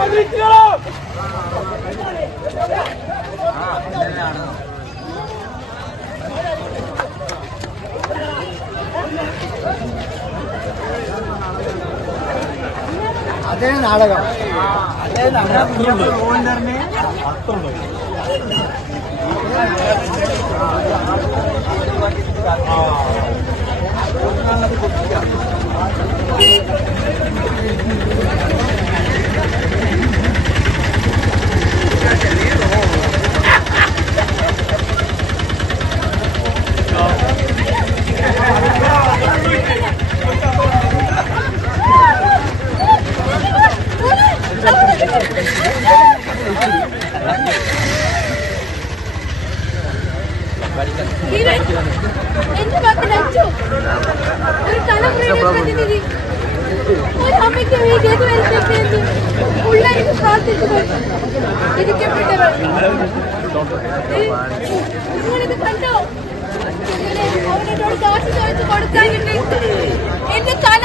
അതേ అదే నాడగం అదే ఓనర్ని എന്റെ മക്കൾ അച്ചു ഒരു തലമുറയുടെ പ്രതിനിധി ഒരു അമ്മയ്ക്ക് വീട്ടിൽ വരുത്തേക്ക് പിള്ളേർക്ക് പ്രാർത്ഥിച്ചത് ഇരിക്കപ്പെട്ടവർ നിങ്ങളിത് കണ്ടോ അവനോട് കാശ് ചോദിച്ചു കൊടുക്കാനുണ്ട് എന്റെ തല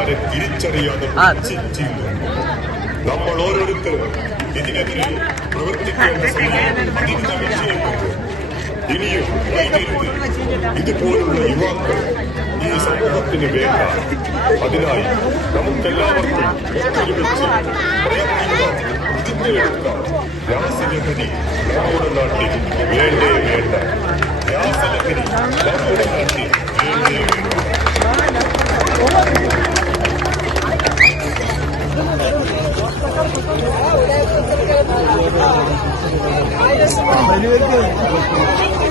പെങ്ങന്മാരെ തിരിച്ചറിയാതെ നമ്മൾ ഓരോരുത്തരും ഇതിനെതിരെ പ്രവർത്തിക്കേണ്ട സമയം ഇനിയും ഇതുപോലുള്ള യുവാക്കൾ ഈ സമൂഹത്തിന് വേണ്ട. അതിനായി നമുക്കെല്ലാവർക്കും പ്രയത്നിക്കാം പ്രതിജ്ഞയെടുക്കാം രാസലഹരി നമ്മുടെ നാട്ടിൽ വേണ്ടേ വേണ്ട. രാസലഹരി നമ്മുടെ Beni bekliyorum.